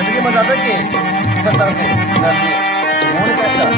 जिंदगी में ज्यादा के किसी तरह से एनर्जी होने का क्या